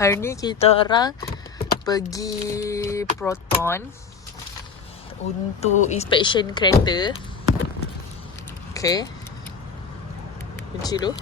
Hari ni kita orang pergi Proton untuk inspection kereta. Okay. Kunci dulu.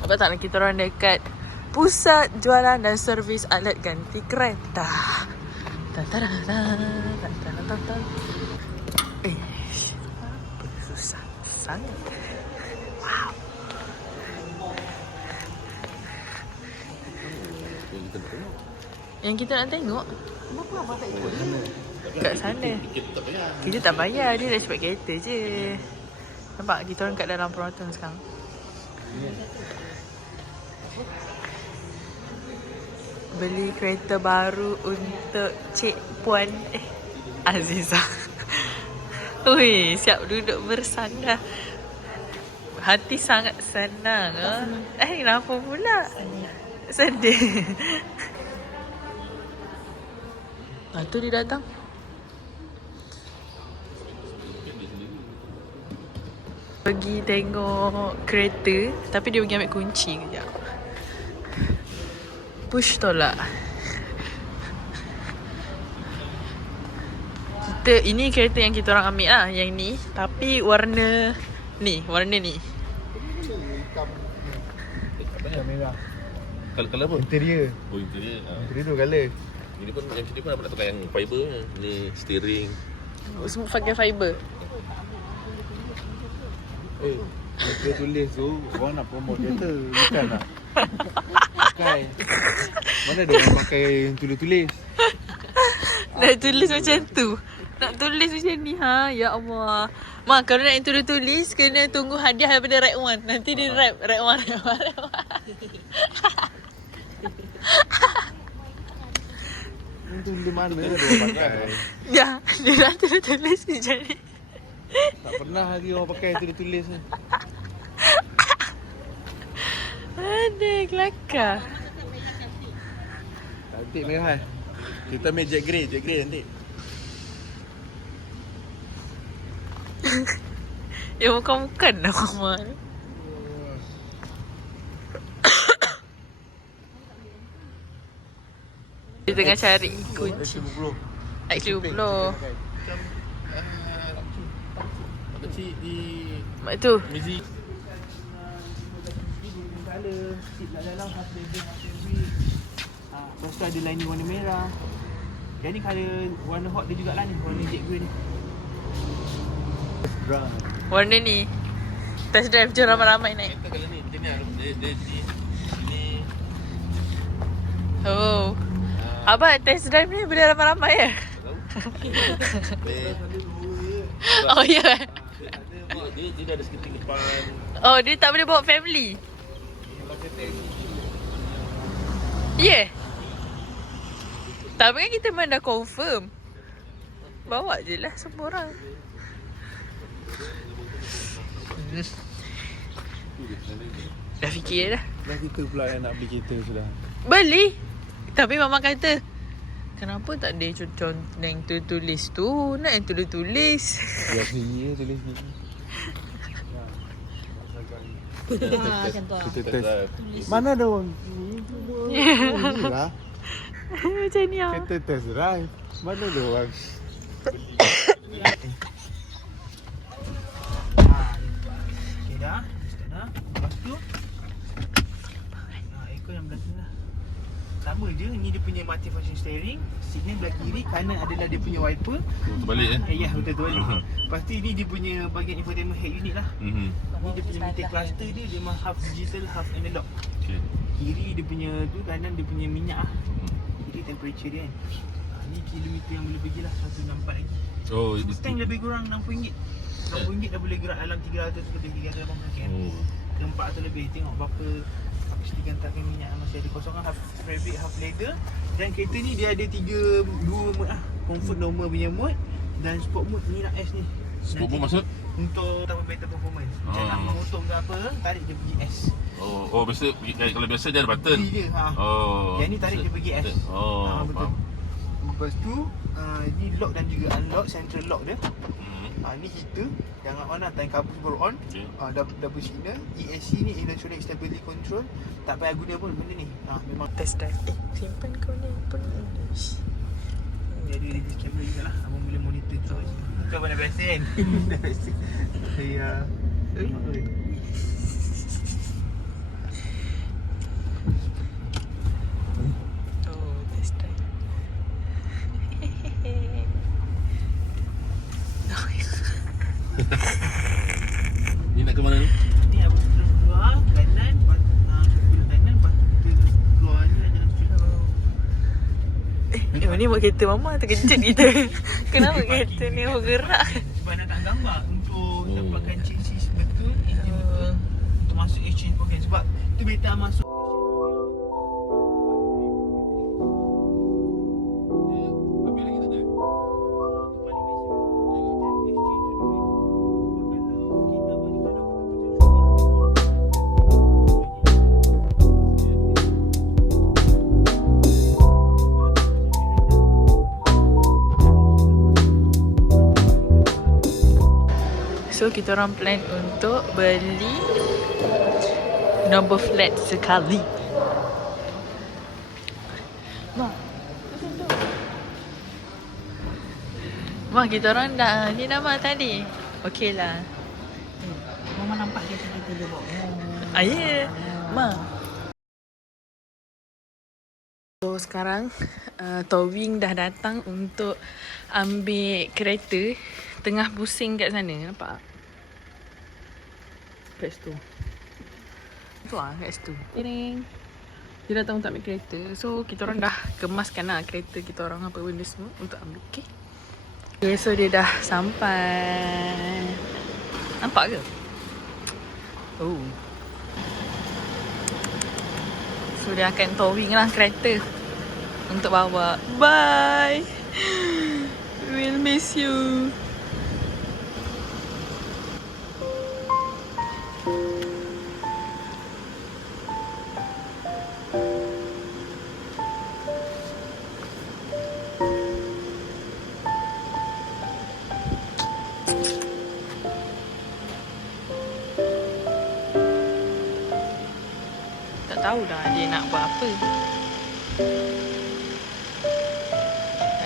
Nampak tak nak kita orang dekat pusat jualan dan servis alat ganti kereta. Apa susah sangat. Wow. Yang kita nak tengok. Kenapa abang tak ikut dia? Kat sana. Kita tak bayar. Dia dah cepat kereta je. Nampak kita orang kat dalam Proton sekarang. Beli kereta baru untuk Cik Puan Aziza. Ui, siap duduk bersandar. Hati sangat senang. Kenapa pula? Sedih. Tu dia datang. Pergi tengok kereta, tapi dia pergi ambil kunci kejap. Push tolak. Ini kereta yang kita orang ambil lah, yang ni. Tapi warna ni. Hitam. Merah. Kalau apa? Interior. Oh, interior. Interior dua color. Ini pun yang sini pun nak tukar yang fiber ni, steering. Semua pakai fiber. Dia tulis tu orang nak promote kereta, bukan nak pakai. Mana ada orang pakai yang tulis-tulis? Nak tulis macam tu. Nak tulis macam ni ya Allah. Mak, kalau nak tulis kena tunggu hadiah daripada Rack One. Nanti dia rap Rack One. Itu di mana ada orang pakai? Ya, dia dah tulis macam ni. Tak pernah lagi orang pakai tulis-tulis ni. Aduh, kelakar. Cantik merah. Kita ambil jet grey nanti. Ya, bukan lah Mama. Dia tengah cari kunci. X50. Kecil di Mak tu. Mizi. Color, seat kat dalam half leather, half fabric. Lepas tu ada lining warna merah. Yang ni colour warna hot dia jugalah ni, warna jet grey ni. Brown. Warna ni. Test drive je ramai-ramai naik. Kita kalau ni macam ni dia ni. Oh. Abang test drive ni boleh ramai-ramai ya? Oh ya. Yeah. Dia ada skirting depan. Oh, dia tak boleh bawa family. Ya. Yeah. Tapi kan kita memang dah confirm. Bawa je lah semua orang. Dah fikir dah. Dah kita pula yang nak beli kereta sudah. Beli. Tapi mama kata, kenapa tak ada contoh yang tulis tu? Nak yang tulis-tulis. Ya, sendiri tulis ni. Kita test. Mana ada orang? Ni lah. Macam ni lah. Kita test drive. Mana ada orang? Okay dah. Start dah. Lepas tu ekor yang belah tengah. Sama je. Ni dia punya multi-function steering. Seat ni belah kiri. Kanan adalah dia punya wiper. Terbalik Ya, betul terbalik. Lepas tu ni dia punya bahagian infotainment head unit lah. Ni dia punya meter cluster dia. Dia memang half digital, half analog. Okay. Kiri dia punya tu, kanan dia punya minyak lah. Kiri temperature dia kan. Ni kilometer yang boleh pergi lah 164 lagi. Oh, Tank lebih kurang RM60. RM60 dah boleh gerak dalam 300 lebih 380 km. Tempat tu lebih. Tengok berapa kapasiti gantarkan minyak masih ada kosongan. Half fabric, half leather. Dan kereta ni dia ada 2 mode lah. Comfort normal punya mode dan sport mode ni nak S ni. Sport mode maksud? Untuk tambah better performance. Macam nak memotong ke apa, tarik dia pergi S. Oh, biasa kalau biasa dia ada button. Dia Oh. Yang ni tarik dia pergi S. Oh, betul. faham. Lepas tu ni lock dan juga unlock, central lock dia. Ni heater yang on lah, time kabus baru on. Okay. Double signal. ESC ni electronic stability control. Tak payah guna pun benda ni. Memang Test drive. Simpan kau ni pun English. jadi reverse camera juga lah. Abang boleh monitor tu. Kau dah biasa kan? Dah biasa. Saya Oh, test drive. Ni nak ke mana ni? ni abang terus keluar kanan, pilih kanan, lepas tu kita keluar ni lah jalan street. Ni buat kereta mama terkejut kita. Kenapa kereta ni bergerak? Sebab nak tak gambar untuk dapatkan chassis betul, engine betul, untuk masuk exchange program. Sebab tu beta masuk Habis lagi tak ada? So kita orang plan untuk beli number flat sekali. Mak, kita orang dah ni nama tadi. Okey lah. Mama nampak dia kereta dia bawa. Ya. Mak. So sekarang Towing dah datang untuk ambil kereta. Tengah pusing kat sana, nampak? Kat situ. Tu lah, kat situ. Tiring. Dia datang untuk ambil kereta. So kita orang dah kemaskan lah kereta kita orang apa benda semua untuk ambil. Okay. Okay, so dia dah sampai. Nampak ke? Oh. So dia akan towing lah kereta untuk bawa. Bye. We'll miss you. Tak tahu dah dia nak buat apa.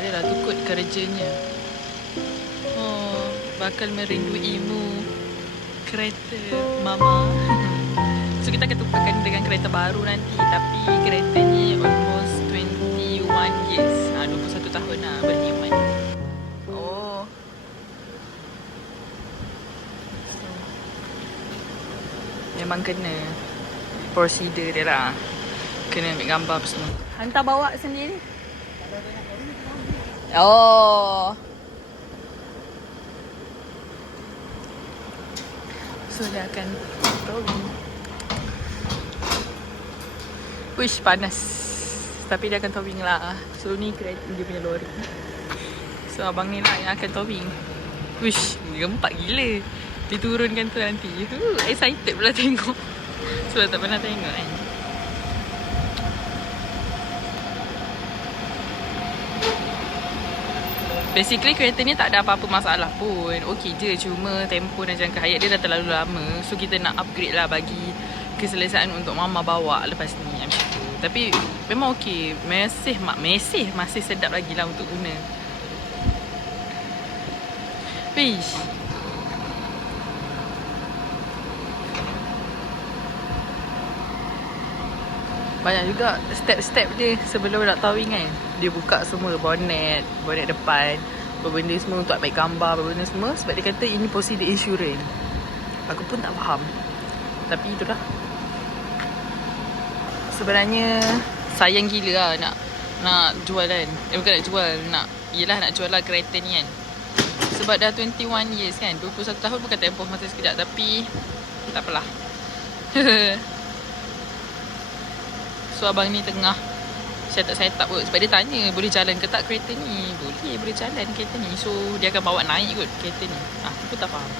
Adalah tukut kerjanya. Oh, bakal merinduimu kereta mama. So kita akan tukarkan dengan kereta baru nanti. Tapi kereta ni almost 21 years. 21 tahun lah berniman. Oh. So, memang kena prosedur dia lah. Kena ambil gambar apa semua. Hantar bawa sendiri. Oh. So dia akan towing. Wish panas. Tapi dia akan towing lah. So ni kereta dia punya lori. So abang ni lah yang akan towing. Wish, gempak gila. Diturunkan tu nanti. Excited pula tengok. Sebab tak pernah tengok kan. Basically kereta ni tak ada apa-apa masalah pun. Okey je, cuma tempoh dan jangka hayat dia dah terlalu lama. So kita nak upgrade lah bagi keselesaan untuk mama bawa lepas ni macam tu. Tapi memang okey. Masih sedap lagi lah untuk guna. Fish. Banyak juga step-step dia sebelum nak towing kan. Dia buka semua bonnet depan, benda semua untuk ambil gambar, benda semua. Sebab dia kata ini prosedur insurans. Aku pun tak faham. Tapi itulah. Sebenarnya sayang gila lah nak jual kan. Bukan nak jual, nak jual lah kereta ni kan. Sebab dah 21 years kan. 21 tahun bukan tempoh masa sekejap. Tapi tak apalah. So abang ni tengah set up kot. Sebab dia tanya boleh jalan ke tak kereta ni. Boleh jalan kereta ni. So dia akan bawa naik kot kereta ni. Aku pun tak faham.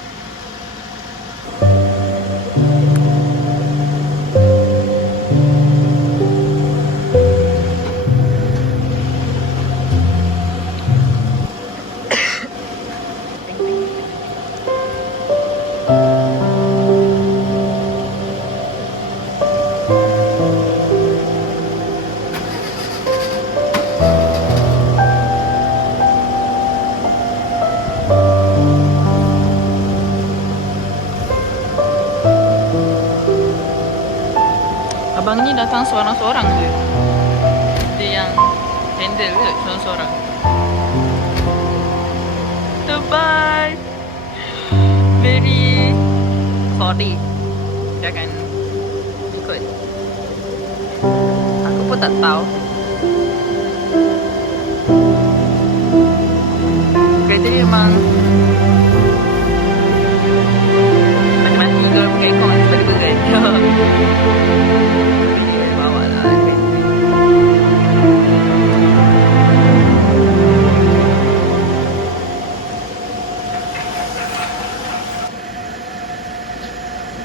orang seorang-seorang je. Dia yang handle ke seorang-seorang. Bye. Very sorry. Dia akan ikut. Aku pun tak tahu. Kereta dia memang mati-mati kalau pakai aircon tiba-tiba kan. Dia bawa lah kereta.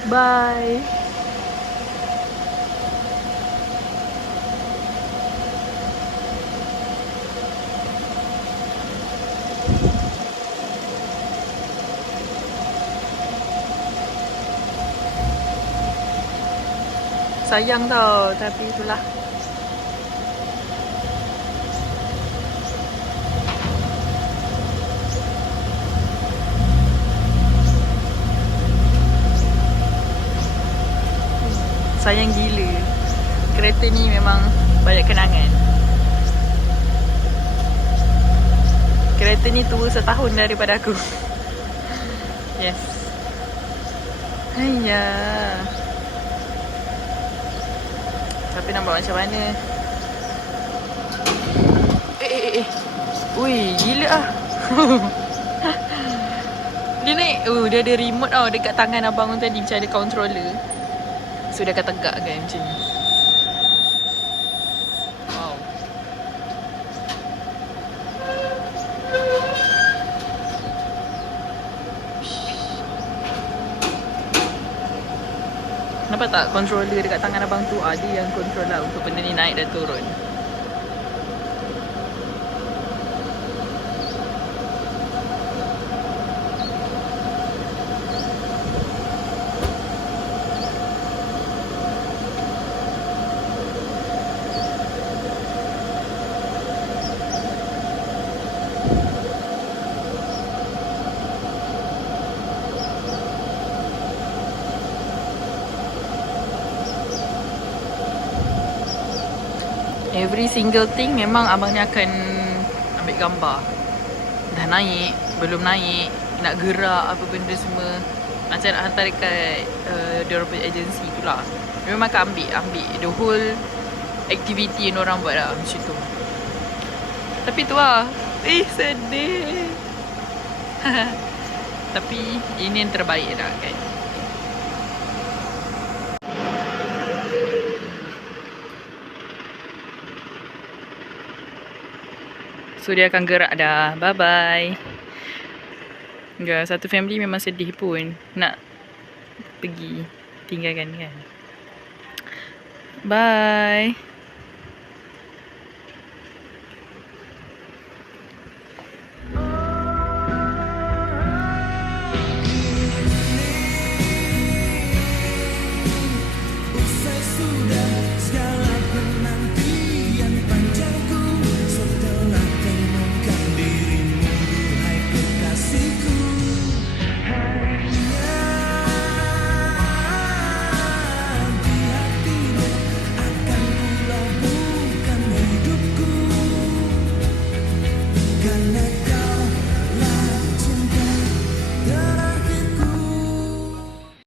Bye. Sayang tau, tapi itulah. Sayang gila. Kereta ni memang banyak kenangan. Kereta ni tua setahun daripada aku. Yes. Ayya. Tapi nampak macam mana? Ui, gila ah. Dia naik. Dia ada remote tau dekat tangan abang tadi macam ada controller. So dia akan tegak kan macam ni. Wow. Nampak tak controller dekat tangan abang tu? Dia yang control lah untuk benda ni naik dan turun. Every single thing memang abang ni akan ambil gambar. Dah naik, belum naik, nak gerak apa benda semua. Macam nak hantar dekat diorang punya agensi tu lah. Memang akan ambil the whole activity yang orang buat lah macam tu. Tapi tu lah. Sedih. Tapi ini yang terbaik lah kan. So dia akan gerak dah. Bye bye. Ya, satu family memang sedih pun nak pergi tinggalkan kan. Bye.